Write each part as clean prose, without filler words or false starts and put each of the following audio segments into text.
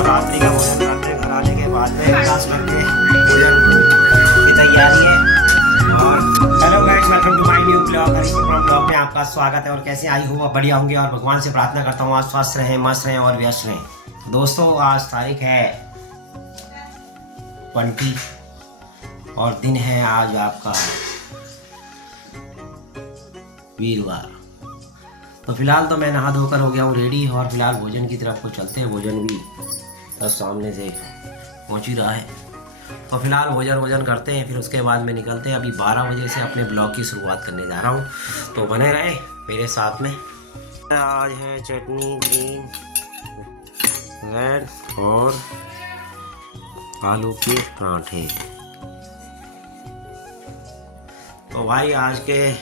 और रात्रि का भोजन करते घर आने के बाद में क्लास करके भोजन की तैयारी है। और hello guys, welcome to my new blog. Blog में आपका स्वागत है। और कैसे आई हो, आप बढ़िया होंगे और भगवान से प्रार्थना करता हूँ आज स्वस्थ रहें, मस्त रहें और व्यस्त रहें। तो दोस्तों, आज तारीख है 20 और दिन है आज आपका वीरवार। तो फिलहाल तो मैं नहा धोकर हो गया हूँ रेडी और फिलहाल भोजन की तरफ को चलते हैं। भोजन भी बस सामने से पहुँच ही रहा है। तो फिलहाल भोजन करते हैं, फिर उसके बाद में निकलते हैं। अभी 12 बजे से अपने ब्लॉग की शुरुआत करने जा रहा हूँ, तो बने रहे मेरे साथ में। आज है चटनी ग्रीन रेड और आलू के पराठे। तो भाई आज के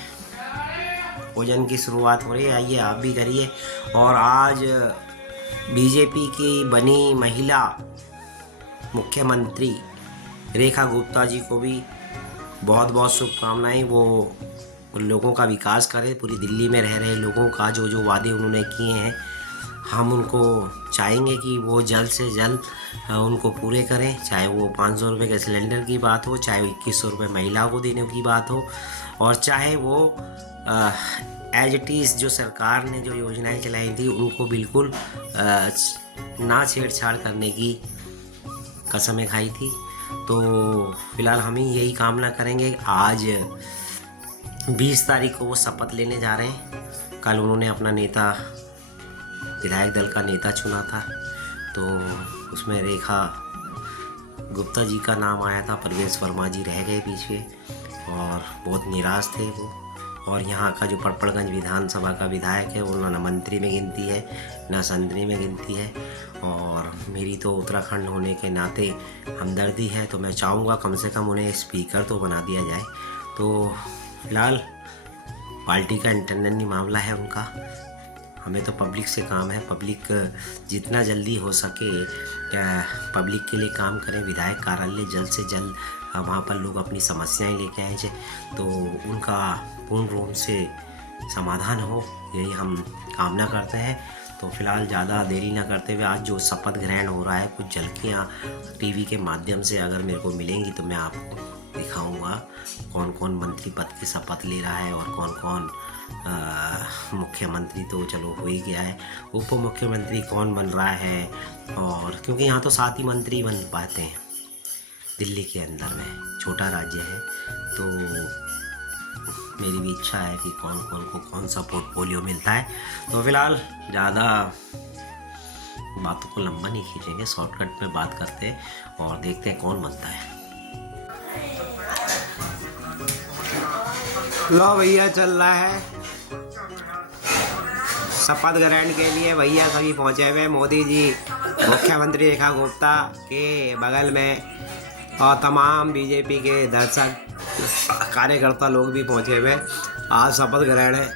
भोजन की शुरुआत हो रही है, आइए आप भी करिए। और आज बीजेपी की बनी महिला मुख्यमंत्री रेखा गुप्ता जी को भी बहुत बहुत शुभकामनाएं। वो उन लोगों का विकास करें, पूरी दिल्ली में रह रहे लोगों का जो जो वादे उन्होंने किए हैं, हम उनको चाहेंगे कि वो जल्द से जल्द उनको पूरे करें। चाहे वो 500 रुपये के सिलेंडर की बात हो, चाहे वो 2100 रुपये महिलाओं को देने की बात हो, और चाहे वो एज इट इज़ जो सरकार ने जो योजनाएं चलाई थी उनको बिल्कुल ना छेड़छाड़ करने की कसमें खाई थी। तो फिलहाल हम ही यही कामना करेंगे। आज 20 तारीख को वो शपथ लेने जा रहे हैं। कल उन्होंने अपना नेता, विधायक दल का नेता चुना था, तो उसमें रेखा गुप्ता जी का नाम आया था। परवेश वर्मा जी रह गए पीछे और बहुत निराश थे वो। और यहाँ का जो पड़पड़गंज विधानसभा का विधायक है वो ना मंत्री में गिनती है ना संतरी में गिनती है। और मेरी तो उत्तराखंड होने के नाते हमदर्दी है, तो मैं चाहूँगा कम से कम उन्हें स्पीकर तो बना दिया जाए। तो फिलहाल पार्टी का इंटरनल मामला है उनका, हमें तो पब्लिक से काम है। पब्लिक जितना जल्दी हो सके पब्लिक के लिए काम करें। विधायक कार्यालय जल्द से जल्द वहाँ पर लोग अपनी समस्याएं लेके आए थे, तो उनका पूर्ण रूप से समाधान हो, यही हम कामना करते हैं। तो फिलहाल ज़्यादा देरी ना करते हुए आज जो शपथ ग्रहण हो रहा है, कुछ झलकियाँ टीवी के माध्यम से अगर मेरे को मिलेंगी तो मैं आपको दिखाऊंगा कौन कौन मंत्री पद की शपथ ले रहा है और कौन कौन मुख्यमंत्री तो चलो हो ही गया है, उप मुख्यमंत्री कौन बन रहा है। और क्योंकि यहाँ तो 7 ही मंत्री बन पाते हैं दिल्ली के अंदर में, छोटा राज्य है, तो मेरी भी इच्छा है कि कौन कौन को कौन सा पोर्टफोलियो मिलता है। तो फिलहाल ज़्यादा बातों को लंबा नहीं खींचेंगे, शॉर्टकट में बात करते हैं और देखते हैं कौन बनता है। लो भैया, चल रहा है शपथ ग्रहण के लिए। भैया सभी पहुंचे हुए, मोदी जी, मुख्यमंत्री रेखा गुप्ता के बगल में, और तमाम बीजेपी के दर्शक कार्यकर्ता लोग भी पहुंचे हुए। आज शपथ ग्रहण है।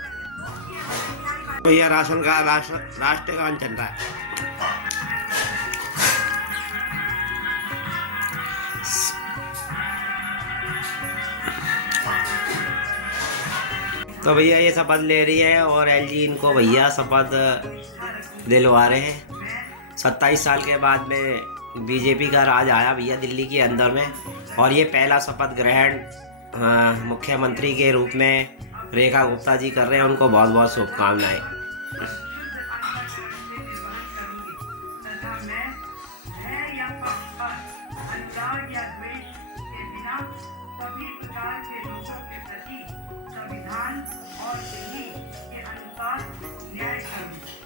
भैया राशन का राष्ट्रगान चल रहा है। तो भैया ये शपथ ले रही है और एलजी इनको भैया शपथ दिलवा रहे हैं। 27 साल के बाद में बीजेपी का राज आया भैया दिल्ली के अंदर में, और ये पहला शपथ ग्रहण मुख्यमंत्री के रूप में रेखा गुप्ता जी कर रहे हैं। उनको बहुत बहुत शुभकामनाएं।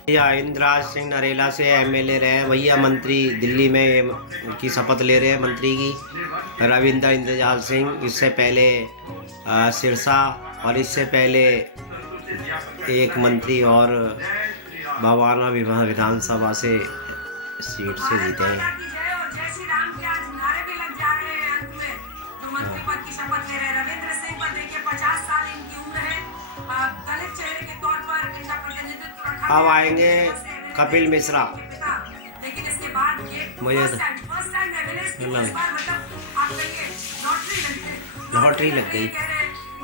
भैया इंद्राज सिंह नरेला से एमएलए रहे हैं भैया, मंत्री दिल्ली में की शपथ ले रहे हैं मंत्री की। रविंद्र इंद्रजाल सिंह, इससे पहले सिरसा, और इससे पहले एक मंत्री और बवाना विधानसभा से सीट से जीते हैं। अब आएंगे कपिल मिश्रा। मुझे लॉटरी लग गई।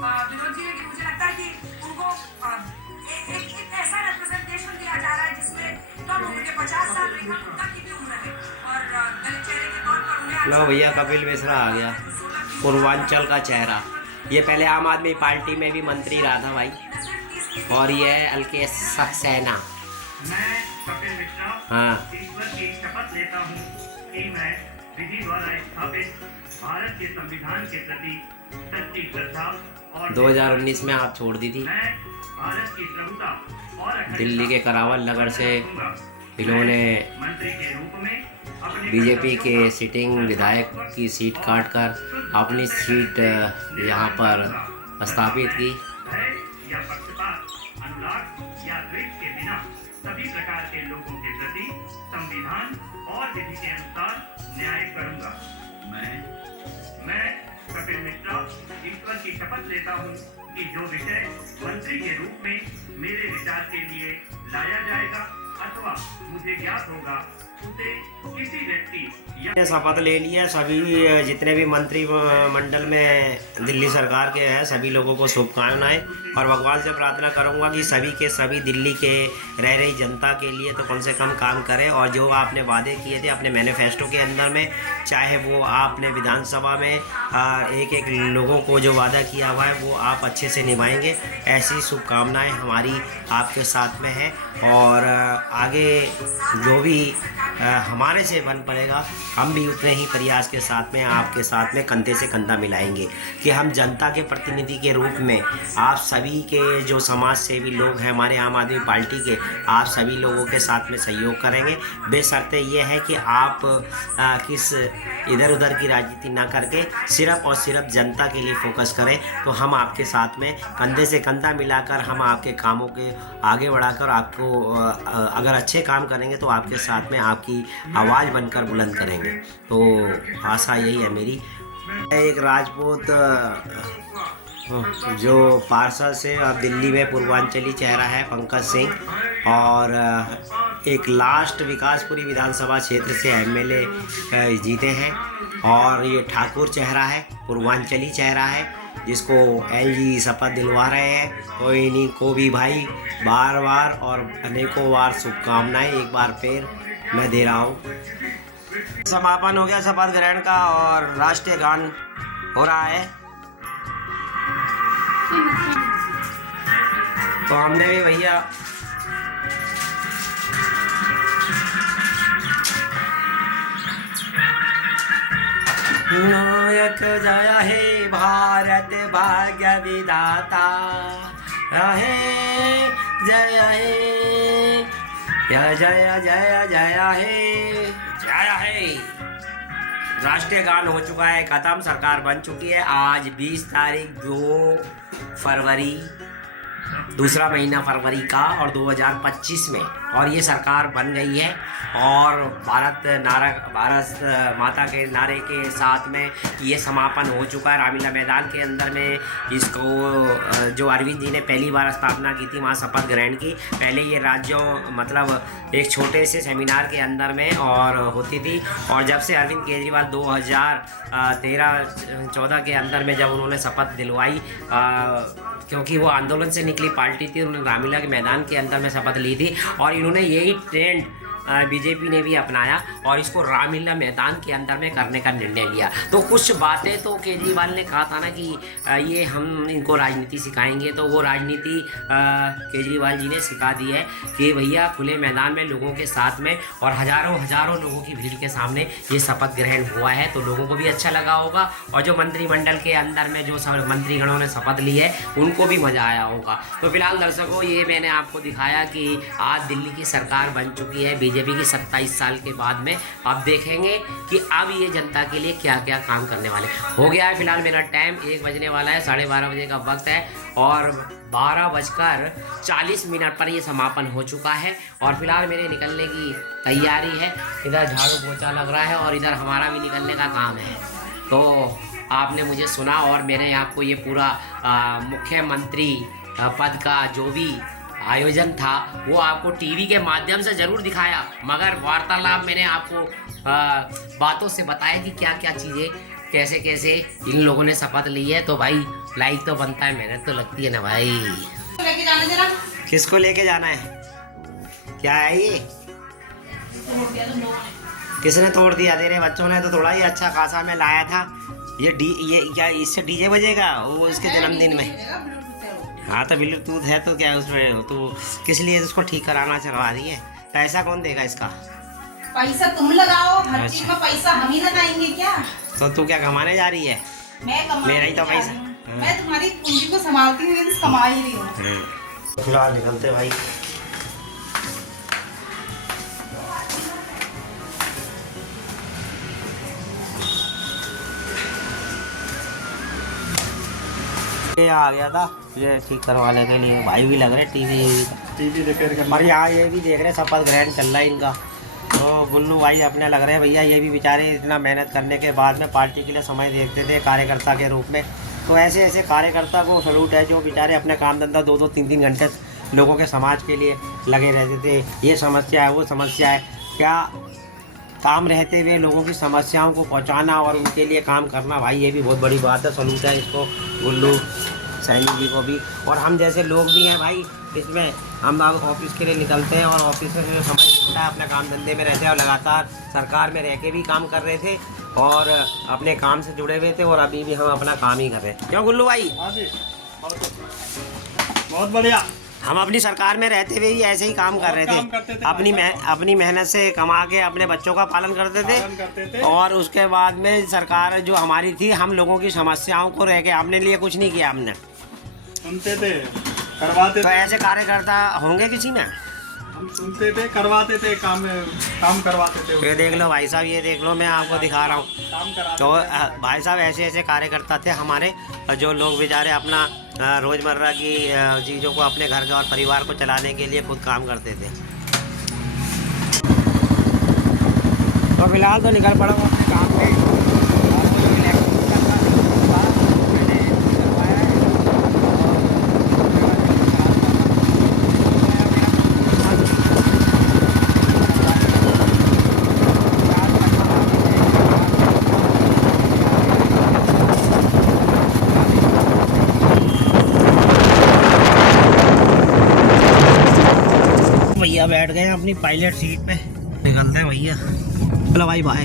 विनोद जी, लेकिन मुझे लगता है कि उनको एक ऐसा रिप्रेजेंटेशन दिया जा रहा है जिसमें कम उम्र के 50 साल रेखा गुप्ता की भी उम्र है, लो भैया, कपिल मिश्रा आ गया, पूर्वांचल का चेहरा। ये पहले आम आदमी पार्टी में भी मंत्री रहा था भाई। और ये है अलकेश सक्सेना। मैं कपिल मिश्रा हाँ, ईश्वर की शपथ लेता हूँ कि मैं विधि द्वारा स्थापित भारत के संविधान के प्रति सच्ची श्रद्धा और 2019 में आप छोड़ दी थी। मैं भारत की प्रभुता और अखंडता दिल्ली के करावल नगर से रखूंगा। इन्होंने मंत्री के रूप में अपने बीजेपी के कर्तव्यों का सिटिंग विधायक की सीट काटकर अपनी सीट यहाँ पर स्थापित की। भय या पक्षपात, अनुराग या द्वेष के बिना सभी प्रकार के लोगों के प्रति संविधान और विधि के अनुसार न्याय करूंगा। मैं कपिल मिश्रा ईश्वर की शपथ लेता हूँ कि जो विषय मंत्री के रूप में मेरे विचार के लिए लाया जाएगा अथवा मुझे ज्ञात होगा उसे किसी व्यक्ति या शपथ ले लिया। सभी जितने भी मंत्री मंडल में दिल्ली सरकार के हैं सभी लोगों को शुभकामनाएं, और भगवान से प्रार्थना करूंगा कि सभी के सभी दिल्ली के रह रही जनता के लिए तो कम से कम काम करें, और जो आपने वादे किए थे अपने मैनिफेस्टो के अंदर में, चाहे वो आपने विधानसभा में एक एक लोगों को जो वादा किया हुआ है वो आप अच्छे से निभाएंगे। ऐसी शुभकामनाएं हमारी आपके साथ में है, और आगे जो भी हमारे से बन पड़ेगा हम भी उतने ही प्रयास के साथ में आपके साथ में कंधे से कंधा मिलाएंगे कि हम जनता के प्रतिनिधि के रूप में आप सभी के जो समाज सेवी लोग हैं हमारे आम आदमी पार्टी के, आप सभी लोगों के साथ में सहयोग करेंगे। बेशर्ते ये है कि आप किस इधर उधर की राजनीति ना करके सिर्फ और सिर्फ जनता के लिए फोकस करें, तो हम आपके साथ में कंधे से कंधा मिलाकर हम आपके कामों के आगे बढ़ाकर आपको अगर अच्छे काम करेंगे तो आपके साथ में आपकी आवाज़ बनकर बुलंद करेंगे। तो आशा यही है मेरी। एक राजपूत जो पार्षद से अब दिल्ली में पूर्वांचली चेहरा है पंकज सिंह, और एक लास्ट विकासपुरी विधानसभा क्षेत्र से एमएलए जीते हैं, और ये ठाकुर चेहरा है, पूर्वांचली चेहरा है, जिसको एलजी शपथ दिलवा रहे हैं। तो इन्हीं को भी भाई बार बार और अनेकों बार शुभकामनाएं एक बार फिर मैं दे रहा हूँ। समापन हो गया शपथ ग्रहण का और राष्ट्रीय गान हो रहा है। तो हमने भी भैया नायक जय हे भारत भाग्य विधाता, रहे जय हे जय जय जय जय हे जय हे। राष्ट्रीय गान हो चुका है खत्म, सरकार बन चुकी है। आज 20 तारीख 2 फरवरी, दूसरा महीना फरवरी का और 2025 में, और ये सरकार बन गई है। और भारत माता के नारे के साथ में ये समापन हो चुका है। रामलीला मैदान के अंदर में इसको जो अरविंद जी ने पहली बार स्थापना की थी वहाँ शपथ ग्रहण की। पहले ये राज्यों मतलब एक छोटे से सेमिनार के अंदर में और होती थी, और जब से अरविंद केजरीवाल 2013-14 के अंदर में जब उन्होंने शपथ दिलवाई, क्योंकि वो आंदोलन से निकली पार्टी थी, उन्होंने रामलीला के मैदान के अंदर में शपथ ली थी, और इन्होंने यही ट्रेंड बीजेपी ने भी अपनाया और इसको रामलीला मैदान के अंदर में करने का निर्णय लिया। तो कुछ बातें तो केजरीवाल ने कहा था ना कि ये हम इनको राजनीति सिखाएंगे, तो वो राजनीति केजरीवाल जी ने सिखा दी है कि भैया खुले मैदान में लोगों के साथ में और हजारों लोगों की भीड़ के सामने ये शपथ ग्रहण हुआ है। तो लोगों को भी अच्छा लगा होगा, और जो मंत्रिमंडल के अंदर में जो मंत्रीगणों ने शपथ ली है उनको भी मजा आया होगा। तो फिलहाल दर्शकों, ये मैंने आपको दिखाया कि आज दिल्ली की सरकार बन चुकी है बीजेपी की 27 साल के बाद में। अब देखेंगे कि अब ये जनता के लिए क्या क्या काम करने वाले। हो गया है फिलहाल मेरा टाइम 1 बजने वाला है, 12:30 बजे का वक्त है, और 12:40 पर ये समापन हो चुका है। और फिलहाल मेरे निकलने की तैयारी है। इधर झाड़ू पोछा लग रहा है और इधर हमारा भी निकलने का काम है। तो आपने मुझे सुना और मैंने आपको ये पूरा मुख्यमंत्री पद का जो भी आयोजन था वो आपको टीवी के माध्यम से ज़रूर दिखाया, मगर वार्तालाप मैंने आपको बातों से बताया कि क्या क्या चीज़ें कैसे कैसे इन लोगों ने शपथ ली है। तो भाई लाइक तो बनता है, मेहनत तो लगती है ना भाई। लेके जाना जरा। किसको लेके जाना है? क्या है ये? किसने तोड़ दिया? तेरे बच्चों ने तो थोड़ा ही अच्छा खासा मैं लाया था। ये क्या इससे डीजे बजेगा वो उसके जन्मदिन में? हाँ तो ब्लूटूथ है तो क्या उसमें तो किस लिए उसको ठीक कराना चलवा रही है? पैसा कौन देगा इसका? पैसा तुम लगाओ, हर चीज में पैसा हम ही लगाएंगे क्या? तो तू क्या कमाने जा रही है? मैं कमा मेरा ही तो पैसा। मैं तुम्हारी पूंजी को संभालती हूँ, लेकिन कमा ही रही हूँ। फिलहाल निकलते भाई। ये आ गया था ये ठीक करवाने के लिए, भाई भी लग रहे टीवी रिपेयर कर। और यहाँ ये भी देख रहे शपथ ग्रहण चल रहा है इनका, तो गुल्लू भाई अपने लग रहे हैं भैया। ये भी बेचारे इतना मेहनत करने के बाद में पार्टी के लिए समय देखते थे कार्यकर्ता के रूप में। तो ऐसे ऐसे कार्यकर्ता को सैल्यूट है जो बेचारे अपने काम धंधा 2-2 3-3 घंटे लोगों के समाज के लिए लगे रहते थे। ये समस्या है वो समस्या है, क्या काम रहते हुए लोगों की समस्याओं को पहुंचाना और उनके लिए काम करना, भाई ये भी बहुत बड़ी बात है। सैल्यूट है इसको, गुल्लू सैनी जी को भी। और हम जैसे लोग भी हैं भाई इसमें, हम ऑफिस के लिए निकलते हैं और ऑफिस में जो समय मिलता है अपने काम धंधे में रहते हैं और लगातार सरकार में रह के भी काम कर रहे थे और अपने काम से जुड़े हुए थे और अभी भी हम अपना काम ही कर रहे हैं। क्यों गुल्लू भाई? हाँ जी, बहुत बढ़िया। हम अपनी सरकार में रहते हुए ही ऐसे ही काम कर रहे थे, अपनी मेहनत से कमा के अपने बच्चों का पालन करते थे और उसके बाद में सरकार जो हमारी थी, हम लोगों की समस्याओं को रह के अपने लिए कुछ नहीं किया, हमने सुनते थे, करवाते तो थे। ऐसे कार्यकर्ता होंगे किसी में? हम सुनते थे, करवाते थे, काम करवाते थे। ये देख लो भाई साहब, ये देख लो, मैं आपको दिखा रहा हूँ। काम कराते तो थे। भाई साहब ऐसे ऐसे कार्यकर्ता थे हमारे, जो लोग बेचारे अपना रोज़मर्रा की चीज़ों को अपने घर के और परिवार को चलाने के लिए खुद काम करते थे। तो फिलहाल तो निकल पड़ा हूँ अपने काम पे। भैया बैठ गए हैं अपनी पायलट सीट पे, निकलते हैं भैया। चलो भाई बाय।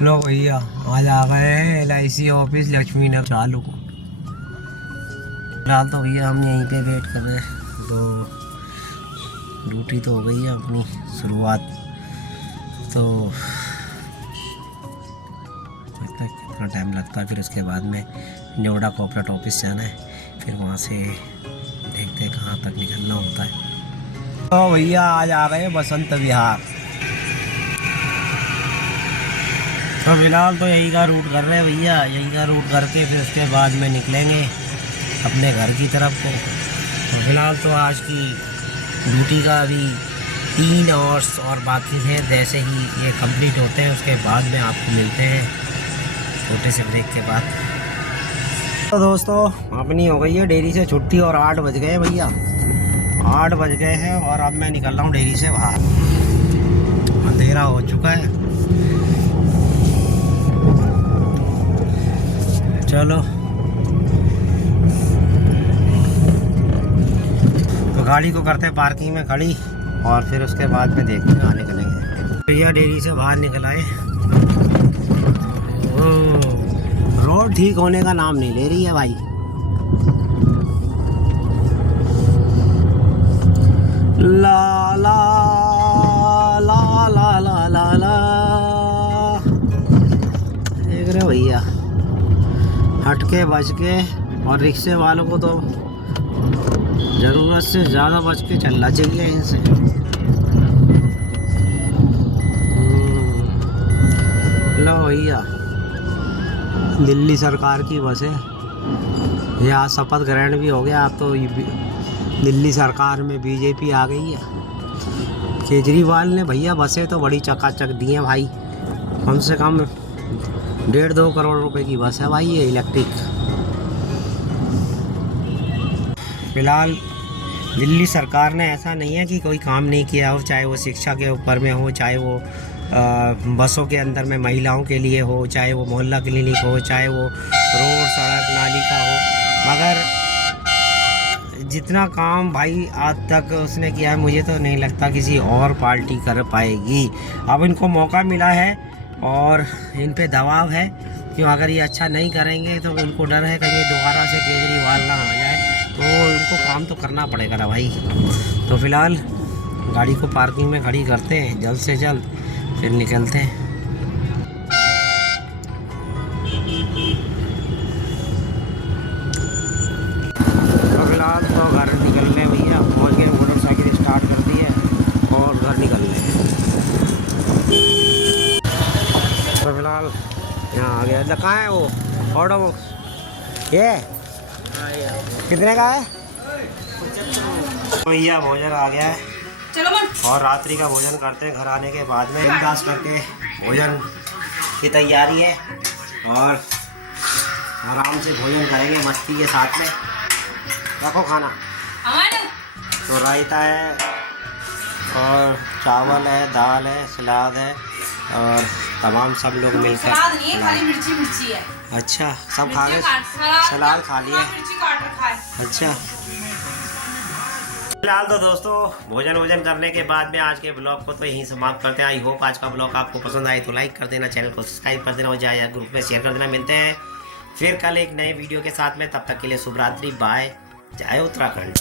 लो भैया आज आ गए हैं LIC ऑफिस लक्ष्मी नगर चालू। फिलहाल तो भैया हम यहीं पे वेट कर रहे हैं, तो ड्यूटी तो हो गई है अपनी शुरुआत। तो कितना टाइम लगता है, फिर उसके बाद में नोएडा कॉर्पोरेट ऑफिस जाना है, फिर वहाँ से देखते हैं कहाँ तक निकलना होता है। तो भैया आज आ गए बसंत विहार। तो फिलहाल तो यही का रूट कर रहे हैं भैया, यही का रूट करके फिर उसके बाद में निकलेंगे अपने घर की तरफ को। तो फिलहाल तो आज की ड्यूटी का अभी 3 आवर्स और बाकी है। जैसे ही ये कंप्लीट होते हैं उसके बाद में आपको मिलते हैं छोटे से ब्रेक के बाद। तो दोस्तों अपनी हो गई है डेयरी से छुट्टी और 8 बज गए भैया, 8 बज गए हैं और अब मैं निकल रहा हूँ डेयरी से बाहर। अंधेरा हो चुका है, चलो तो गाड़ी को करते हैं पार्किंग में खड़ी और फिर उसके बाद में देखते हैं कहाँ निकलेंगे। भैया डेयरी से बाहर निकल आए, रोड ठीक होने का नाम नहीं ले रही है भाई। ला ला ला ला ला ला ला देख रहे भैया, हटके बच के, और रिक्शे वालों को तो ज़रूरत से ज़्यादा बच के चलना चाहिए इनसे। लो भैया दिल्ली सरकार की बस है, यहाँ शपथ ग्रहण भी हो गया। अब तो दिल्ली सरकार में बीजेपी आ गई है। केजरीवाल ने भैया बसें तो बड़ी चकाचक दी हैं भाई, कम से कम 1.5-2 करोड़ रुपए की बस है भाई ये इलेक्ट्रिक। फिलहाल दिल्ली सरकार ने ऐसा नहीं है कि कोई काम नहीं किया हो, चाहे वो शिक्षा के ऊपर में हो, चाहे वो बसों के अंदर में महिलाओं के लिए हो, चाहे वो मोहल्ला क्लिनिक हो, चाहे वो रोड सड़क नाली का हो, मगर जितना काम भाई आज तक उसने किया है मुझे तो नहीं लगता किसी और पार्टी कर पाएगी। अब इनको मौका मिला है और इन पे दबाव है, क्यों अगर ये अच्छा नहीं करेंगे तो उनको डर है कहीं दोबारा से केजरीवाल ना आ जाए, तो इनको काम तो करना पड़ेगा ना भाई। तो फिलहाल गाड़ी को पार्किंग में खड़ी करते हैं जल्द से जल्द, फिर निकलते हैं। तो फिलहाल तो घर निकलने भैया पहुँच गए, मोटरसाइकिल स्टार्ट कर दी है और घर निकल रहे हैं। तो फिलहाल यहाँ आ गया, कहाँ है वो ऑटो बॉक्स? ये कितने का है? भैया भोजन आ गया है चलो मन। और रात्रि का भोजन करते हैं घर आने के बाद में। बिंदास करके भोजन की तैयारी है और आराम से भोजन करेंगे मस्ती के साथ में। रखो खाना, तो रायता है और चावल है, दाल है, सलाद है और तमाम सब लोग मिलकर। सलाद नहीं है, खाली मिर्ची है। अच्छा, सब खा गए, सलाद खा लिया। मिर्ची काट रखा है। अच्छा, फिलहाल तो दोस्तों भोजन करने के बाद में आज के ब्लॉग को तो यहीं समाप्त करते हैं। आई होप आज का ब्लॉग आपको पसंद आए तो लाइक कर देना, चैनल को सब्सक्राइब कर देना और जाए ग्रुप में शेयर कर देना। मिलते हैं फिर कल एक नए वीडियो के साथ में, तब तक के लिए शुभ रात्रि, बाय, जय उत्तराखंड।